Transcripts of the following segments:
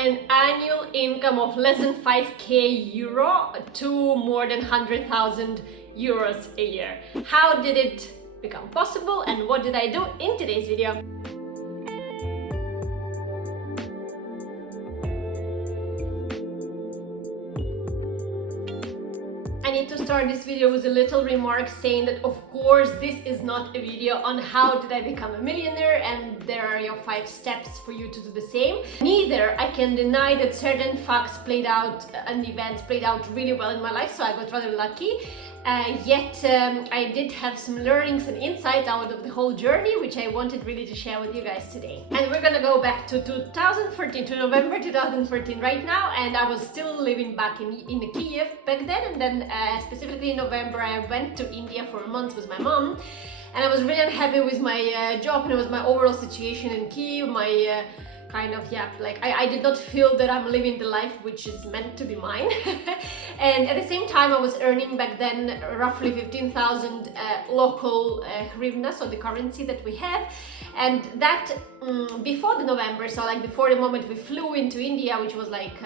an annual income of less than 5k euro to more than 100,000 euros a year. How did it become possible and what did I do in today's video? I need to start this video with a little remark saying that of course this is not a video on how did I become a millionaire and there are your 5 steps for you to do the same. Neither I can deny that certain facts played out and events played out really well in my life, so I got rather lucky. Yet I did have some learnings and insights out of the whole journey, which I wanted really to share with you guys today. And we're gonna go back to 2014, to November 2014 right now, and I was still living back in Kyiv back then, and then specifically in November I went to India for a month with my mom, and I was really unhappy with my job, and it was my overall situation in Kyiv, my I did not feel that I'm living the life which is meant to be mine. And at the same time I was earning back then roughly 15,000 local hryvnia, so the currency that we have. And that before the November, so like before the moment we flew into India, which was like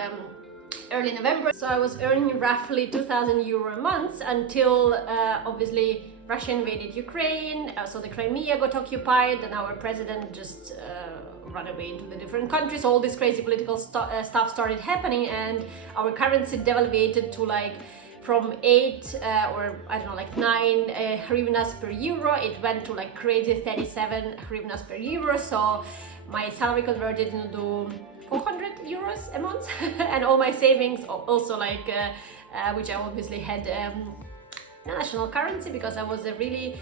early November, so I was earning roughly 2,000 euro a month until obviously Russia invaded Ukraine, so the Crimea got occupied and our president just run away into the different countries. All this crazy political stuff started happening and our currency devaluated to like from 8 or I don't know, like 9 hryvnias per euro. It went to like crazy 37 hryvnias per euro, so my salary converted into 400 euros a month and all my savings also like which I obviously had national currency because I was a really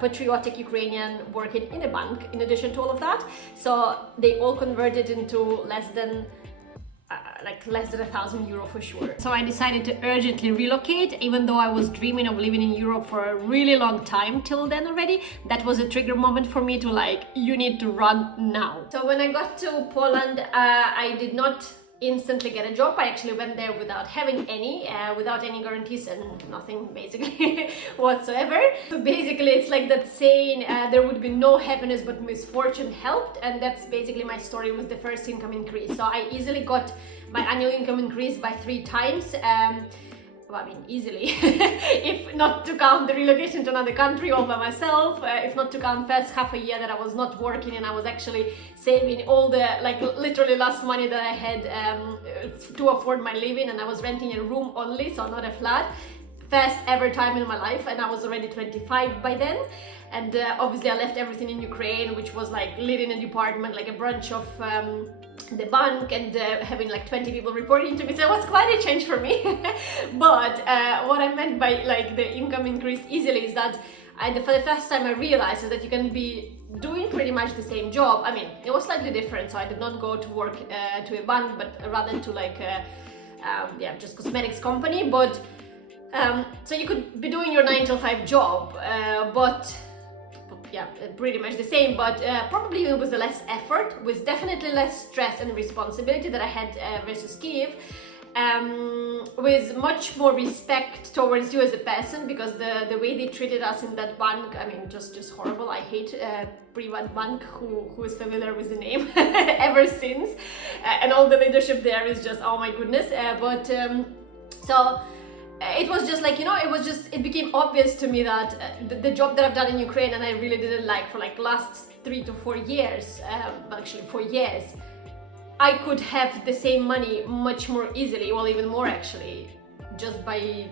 patriotic Ukrainian working in a bank in addition to all of that, so they all converted into less than 1,000 euro for sure. So I decided to urgently relocate, even though I was dreaming of living in Europe for a really long time till then already. That was a trigger moment for me to like, you need to run now. So when I got to Poland, I did not instantly get a job. I actually went there without having any guarantees and nothing basically whatsoever. So basically it's like that saying, there would be no happiness but misfortune helped, and that's basically my story with the first income increase. So I easily got my annual income increased by 3 times. Well, I mean, easily, if not to count the relocation to another country all by myself, if not to count first half a year that I was not working and I was actually saving all the, like, literally last money that I had to afford my living, and I was renting a room only, so not a flat. First ever time in my life, and I was already 25 by then. And obviously I left everything in Ukraine, which was like leading a department, like a branch of the bank, and having like 20 people reporting to me, so it was quite a change for me. But what I meant by like the income increased easily is that for the first time I realized is that you can be doing pretty much the same job. I mean, it was slightly different, so I did not go to work to a bank, but rather to like just cosmetics company. But so you could be doing your 9 to 5 job, but yeah, pretty much the same, but probably with less effort, with definitely less stress and responsibility that I had versus Kyiv, with much more respect towards you as a person, because the way they treated us in that bank, I mean, just horrible. I hate Privat Bank, who is familiar with the name ever since, and all the leadership there is just, oh my goodness. So it was just like, you know, it became obvious to me that the job that I've done in Ukraine and I really didn't like for like last 3 to 4 years, actually 4 years, I could have the same money much more easily, well, even more actually, just by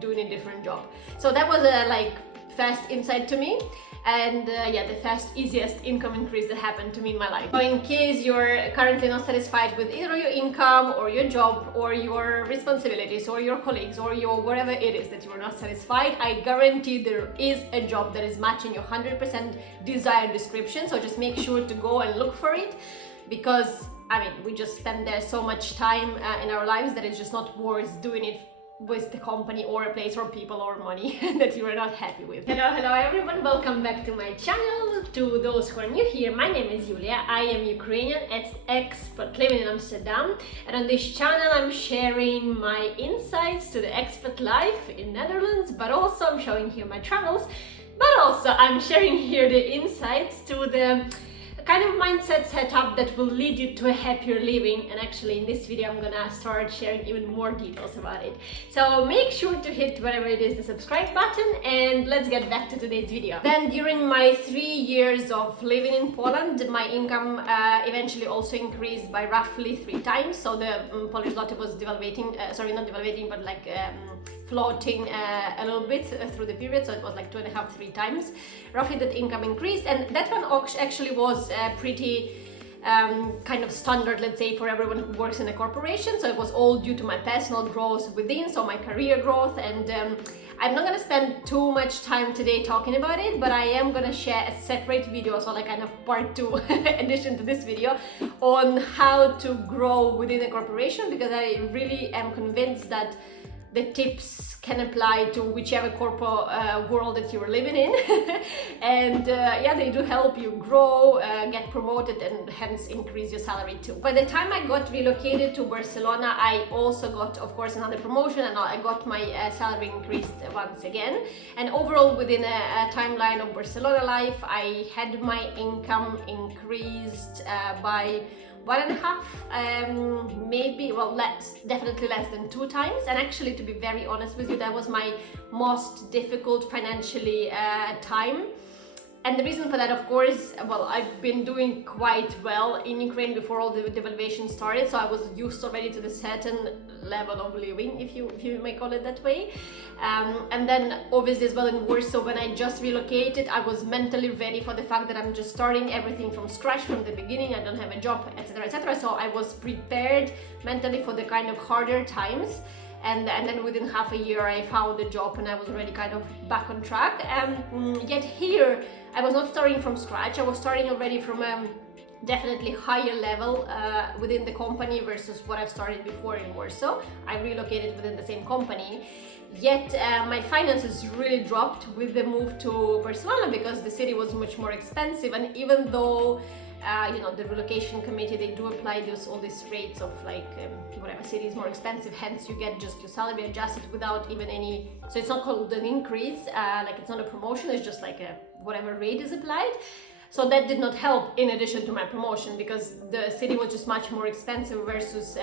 doing a different job. So that was a like first insight to me. And the first easiest income increase that happened to me in my life. So in case you're currently not satisfied with either your income or your job or your responsibilities or your colleagues or your whatever it is that you are not satisfied, I guarantee there is a job that is matching your 100% desired description. So just make sure to go and look for it, because I mean, we just spend there so much time in our lives that it's just not worth doing it with the company or a place or people or money that you are not happy with. Hello everyone, welcome back to my channel. To those who are new here, my name is Yulia. I am Ukrainian expat living in Amsterdam, and on this channel I'm sharing my insights to the expat life in Netherlands, but also I'm showing here my travels, but also I'm sharing here the insights to the kind of mindset setup that will lead you to a happier living. And actually in this video I'm gonna start sharing even more details about it. So make sure to hit whatever it is, the subscribe button, and let's get back to today's video. Then during my 3 years of living in Poland, my income eventually also increased by roughly 3 times. So the Polish zloty was devaluating, sorry, not devaluating, but like floating a little bit through the period, so it was like 2.5, 3 times roughly that income increased. And that one actually was pretty kind of standard, let's say, for everyone who works in a corporation. So it was all due to my personal growth within, so my career growth. And I'm not gonna spend too much time today talking about it, but I am gonna share a separate video, so like kind of part 2 addition to this video, on how to grow within a corporation, because I really am convinced that the tips can apply to whichever corporate world that you're living in. And yeah, they do help you grow, get promoted, and hence increase your salary too. By the time I got relocated to Barcelona, I also got, of course, another promotion, and I got my salary increased once again. And overall, within a timeline of Barcelona life, I had my income increased by 1.5, maybe, well, definitely less than 2 times. And actually, to be very honest with you, that was my most difficult financially time. And the reason for that, of course, well, I've been doing quite well in Ukraine before all the devaluation started, so I was used already to the certain level of living, if you may call it that way. And then obviously as well in Warsaw, when I just relocated, I was mentally ready for the fact that I'm just starting everything from scratch from the beginning. I don't have a job, etc., etc. So I was prepared mentally for the kind of harder times. And then within half a year I found a job and I was already kind of back on track. Yet here I was not starting from scratch. I was starting already from a definitely higher level within the company versus what I've started before in Warsaw. I relocated within the same company. Yet my finances really dropped with the move to Barcelona, because the city was much more expensive. And even though you know, the relocation committee, they do apply all these rates of like whatever city is more expensive, hence you get just your salary adjusted without even any, so it's not called an increase, like it's not a promotion, it's just like a whatever rate is applied. So that did not help in addition to my promotion, because the city was just much more expensive versus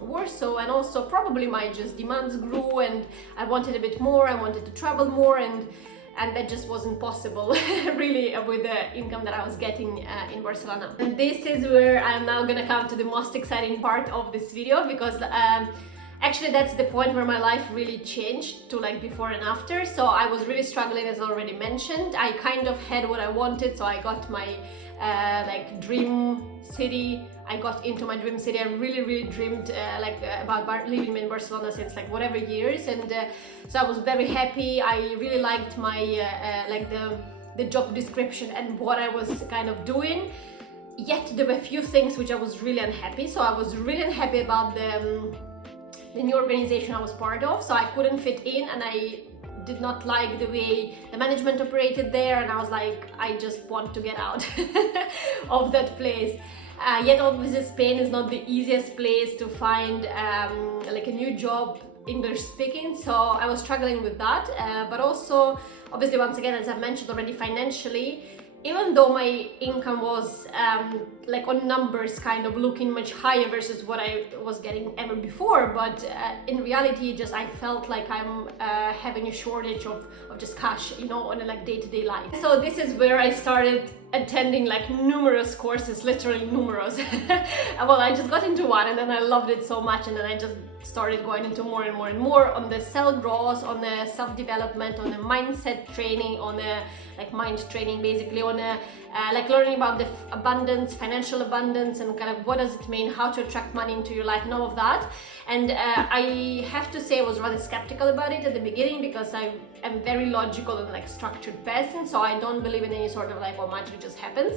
Warsaw. And also probably my just demands grew and I wanted a bit more, I wanted to travel more, and that just wasn't possible really with the income that I was getting in Barcelona. And this is where I'm now gonna come to the most exciting part of this video, because actually that's the point where my life really changed to like before and after. So I was really struggling, as already mentioned. I kind of had what I wanted, so I got my like dream city. I got into my dream city. I really dreamed about living in Barcelona since like whatever years, and so I was very happy. I really liked my like the job description and what I was kind of doing. Yet there were a few things which I was really unhappy. So I was really unhappy about the new organization I was part of. So I couldn't fit in, and I did not like the way the management operated there, and I was like, I just want to get out of that place. Yet obviously Spain is not the easiest place to find like a new job English speaking, so I was struggling with that. But also obviously, once again, as I mentioned already, financially, even though my income was like on numbers kind of looking much higher versus what I was getting ever before, but in reality just I felt like I'm having a shortage of just cash, you know, on a like day-to-day life. So this is where I started attending like numerous courses, literally numerous. Well, I just got into one and then I loved it so much, and then I just started going into more and more and more on the self-growth, on the self-development, on the mindset training, on the like mind training, basically on a like learning about the abundance, financial abundance, and kind of what does it mean, how to attract money into your life and all of that. And I have to say I was rather skeptical about it at the beginning, because I am very logical and like structured person, so I don't believe in any sort of like, well, magic just happens.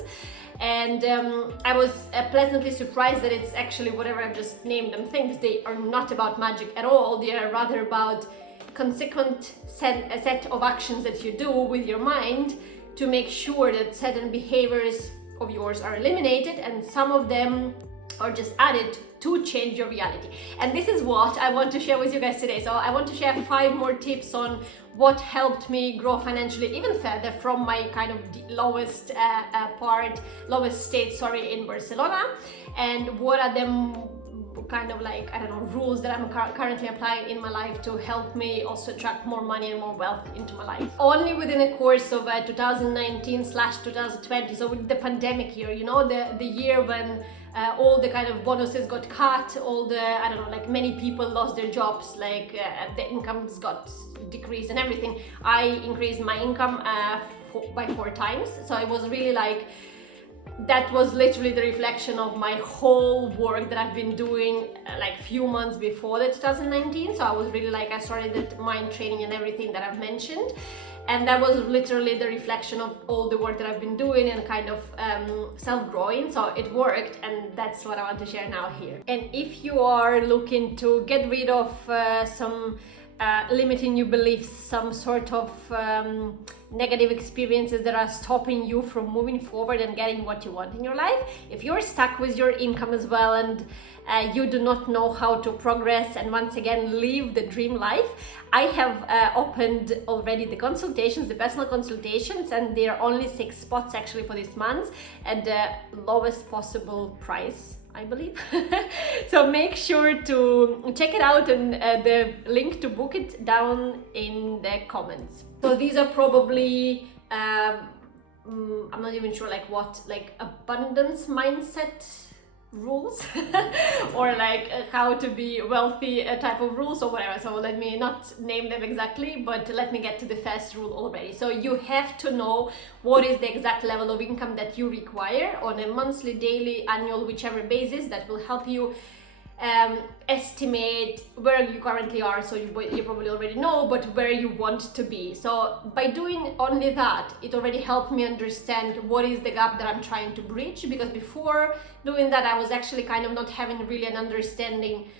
And I was pleasantly surprised that it's actually whatever I've just named them things, they are not about magic at all. They are rather about consequent set of actions that you do with your mind to make sure that certain behaviors of yours are eliminated, and some of them or just add it to change your reality. And this is what I want to share with you guys today. So I want to share 5 more tips on what helped me grow financially even further from my kind of lowest state, in Barcelona, and what are them kind of like, I don't know, rules that I'm currently applying in my life to help me also attract more money and more wealth into my life. Only within the course of 2019/2020, so with the pandemic year, you know, the year when all the kind of bonuses got cut, all the, I don't know, like many people lost their jobs, like the incomes got decreased and everything. I increased my income by 4 times. So it was really like, that was literally the reflection of my whole work that I've been doing like few months before the 2019. So I was really like, I started the mind training and everything that I've mentioned. And that was literally the reflection of all the work that I've been doing and kind of self-growing. So it worked, and that's what I want to share now here. And if you are looking to get rid of some limiting your beliefs, some sort of negative experiences that are stopping you from moving forward and getting what you want in your life, if you're stuck with your income as well and you do not know how to progress and once again live the dream life, I have opened already the consultations, the personal consultations, and there are only 6 spots actually for this month at the lowest possible price, I believe. So make sure to check it out, and the link to book it down in the comments. So these are probably I'm not even sure like what, like abundance mindset rules or like how to be wealthy type of rules or whatever. So let me not name them exactly, but let me get to the first rule already. So you have to know what is the exact level of income that you require on a monthly, daily, annual, whichever basis that will help you estimate where you currently are. So you probably already know, but where you want to be. So by doing only that, it already helped me understand what is the gap that I'm trying to bridge, because before doing that I was actually kind of not having really an understanding.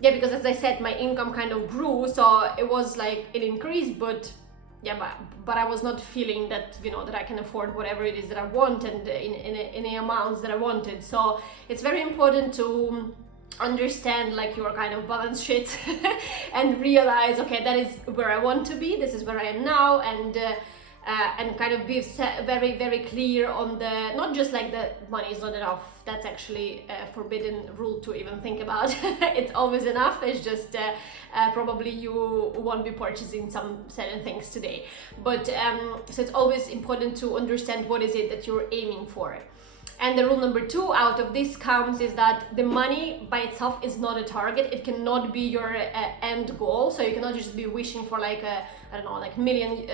Yeah, because as I said, my income kind of grew, so it was like it increased, but yeah, but I was not feeling that, you know, that I can afford whatever it is that I want and in the amounts that I wanted. So it's very important to understand like your kind of balance sheet and realize, okay, that is where I want to be, this is where I am now, and kind of be very, very clear on the, not just like the money is not enough. That's actually a forbidden rule to even think about. It's always enough. It's just probably you won't be purchasing some certain things today. But so it's always important to understand what is it that you're aiming for. And the rule number 2 out of this comes is that the money by itself is not a target. It cannot be your end goal. So you cannot just be wishing for like a, I don't know, like $1 million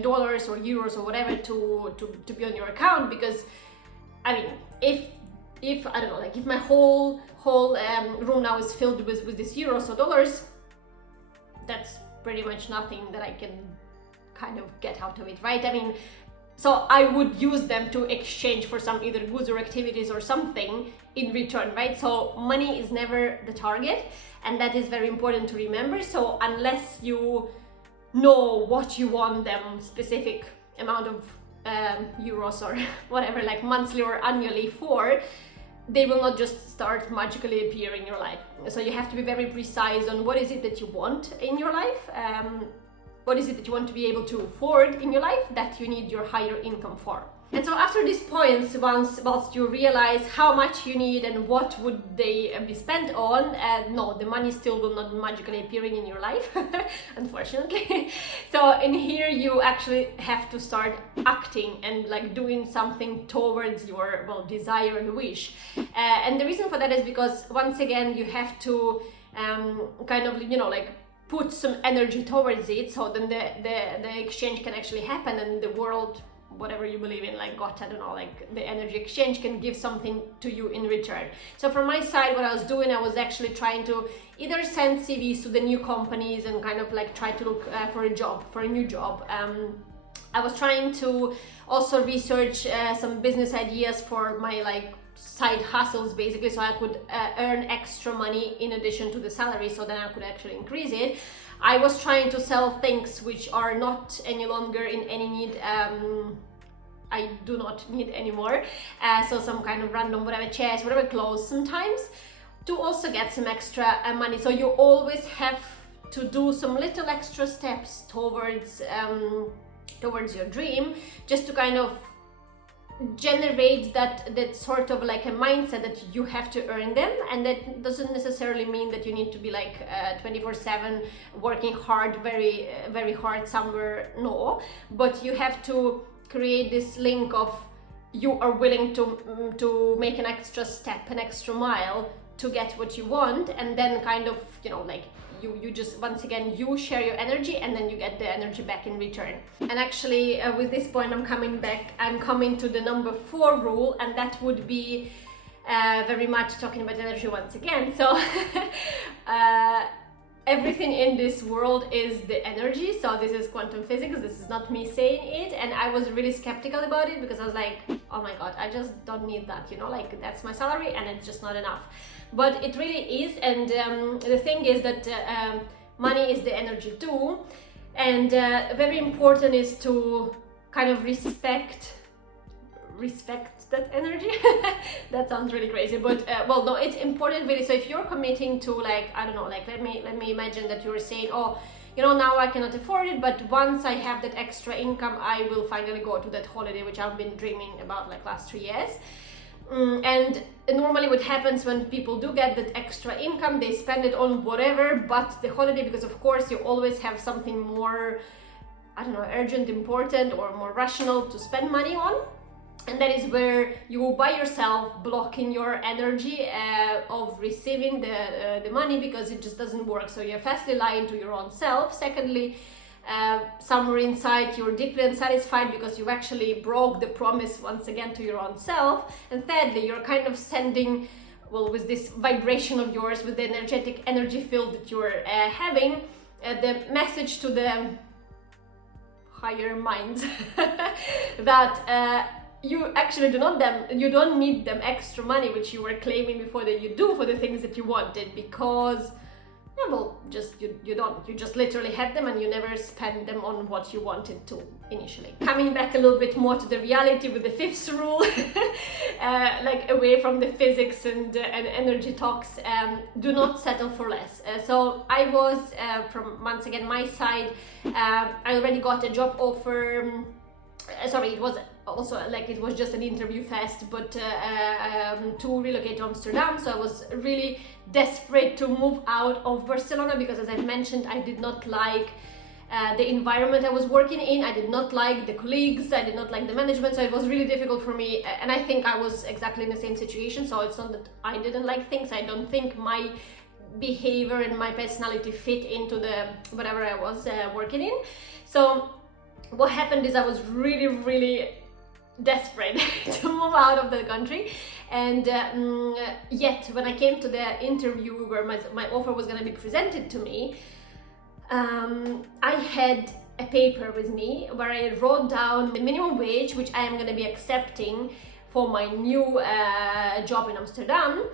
dollars or euros or whatever to be on your account. Because I mean, if I don't know, like if my whole room now is filled with these euros or dollars, that's pretty much nothing that I can kind of get out of it, right? I mean, so I would use them to exchange for some either goods or activities or something in return, right? So money is never the target, and that is very important to remember. So unless you know what you want them specific amount of euros or whatever, like monthly or annually for, they will not just start magically appear in your life. So you have to be very precise on what is it that you want in your life. What is it that you want to be able to afford in your life that you need your higher income for? And so after these points, once you realize how much you need and what would they be spent on, no, the money still will not magically appearing in your life, unfortunately. So in here you actually have to start acting and like doing something towards your, well, desire and wish. And the reason for that is because once again you have to kind of, you know, like put some energy towards it, so then the exchange can actually happen, and the world, whatever you believe in, like God, I don't know, like the energy exchange can give something to you in return. So from my side, what I was doing, I was actually trying to either send CVs to the new companies and kind of like try to look for a new job. I was trying to also research some business ideas for my like side hustles, basically, so I could earn extra money in addition to the salary, so then I could actually increase it. I was trying to sell things which are not any longer in any need I do not need anymore. So some kind of random whatever chairs, whatever clothes sometimes, to also get some extra money. So you always have to do some little extra steps towards your dream, just to kind of generate that sort of like a mindset that you have to earn them. And that doesn't necessarily mean that you need to be like 24/7 working hard, very very hard somewhere, no, but you have to create this link of you are willing to make an extra step, an extra mile to get what you want, and then kind of, you know, like you just, once again, you share your energy and then you get the energy back in return. And actually with this point I'm coming to the number 4 rule, and that would be very much talking about energy once again. So everything in this world is the energy. So this is quantum physics, this is not me saying it, and I was really skeptical about it because I was like, oh my god, I just don't need that, you know, like that's my salary and it's just not enough. But it really is. And the thing is that money is the energy too, and very important is to kind of respect that energy. That sounds really crazy, but well, no, it's important really. So if you're committing to, like, I don't know, like let me imagine that you're saying, oh, you know, now I cannot afford it, but once I have that extra income, I will finally go to that holiday which I've been dreaming about like last 3 years. And normally what happens when people do get that extra income, they spend it on whatever but the holiday, because of course you always have something more, I don't know, urgent, important, or more rational to spend money on. And that is where you by yourself blocking your energy of receiving the money, because it just doesn't work. So you're firstly lying to your own self. Secondly, somewhere inside you're deeply unsatisfied because you actually broke the promise once again to your own self. And thirdly, you're kind of sending, well, with this vibration of yours, with the energetic energy field that you're having, the message to the higher minds that you actually you don't need them extra money which you were claiming before that you do for the things that you wanted, because yeah, well, you just literally had them and you never spend them on what you wanted to initially. Coming back a little bit more to the reality with the 5th rule, like away from the physics and energy talks, do not settle for less. So I was, from once again my side, I already got a job offer. Sorry, it was also like, it was just an interview fest, but to relocate to Amsterdam. So I was really desperate to move out of Barcelona because, as I've mentioned, I did not like the environment I was working in. I did not like the colleagues, I did not like the management, so it was really difficult for me. And I think I was exactly in the same situation, so it's not that I didn't like things. I don't think my behavior and my personality fit into the whatever I was working in. So what happened is I was really desperate to move out of the country, and yet when I came to the interview where my offer was going to be presented to me, I had a paper with me where I wrote down the minimum wage which I am going to be accepting for my new job in Amsterdam,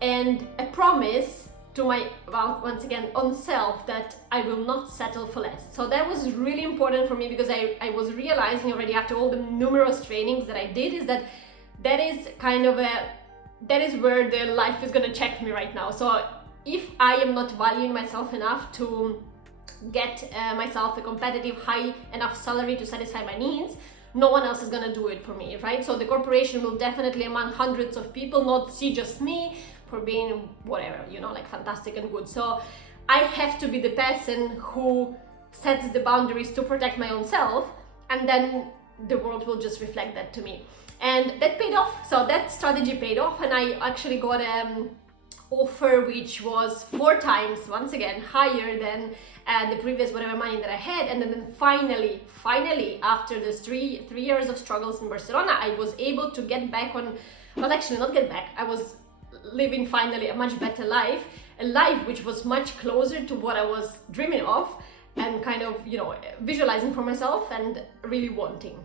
and a promise to my, well, once again, own self, that I will not settle for less. So that was really important for me, because I was realizing already after all the numerous trainings that I did, is that is kind of that is where the life is gonna check me right now. So if I am not valuing myself enough to get myself a competitive high enough salary to satisfy my needs, no one else is gonna do it for me, right? So the corporation will definitely, among hundreds of people, not see just me for being whatever, you know, like fantastic and good. So I have to be the person who sets the boundaries to protect my own self, and then the world will just reflect that to me. And that paid off. So that strategy paid off, and I actually got an offer which was 4 times, once again, higher than the previous whatever money that I had. And then finally, after this 3 years of struggles in Barcelona, I was able to get back on, well, actually not get back, I was living finally a much better life, a life which was much closer to what I was dreaming of and kind of, you know, visualizing for myself and really wanting.